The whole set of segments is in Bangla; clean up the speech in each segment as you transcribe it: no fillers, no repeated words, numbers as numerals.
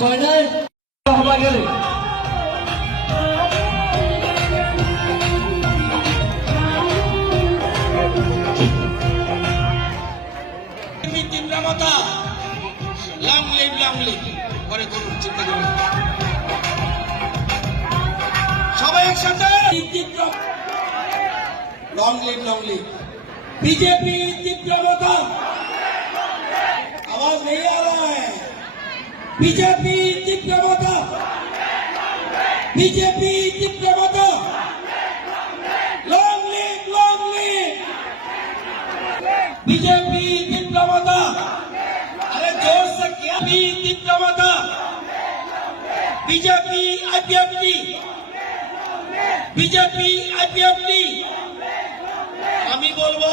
করে নাই হবা গেলে তীব্রমতা লং লিভ করে করুন, চিন্তা করুন সবাই একসাথে। লং লিভ बीजेपी তীব্রমতা आवाज नहीं आ रहा है। BJP Tipra Motha BJP Tipra Motha long live BJP Tipra Motha. अरे जोर से क्या भी Tipra Motha BJP IPFT BJP IPFT. আমি বলবো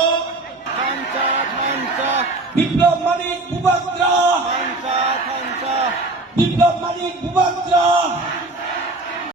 বিপ্লব মানিক উপদ্রা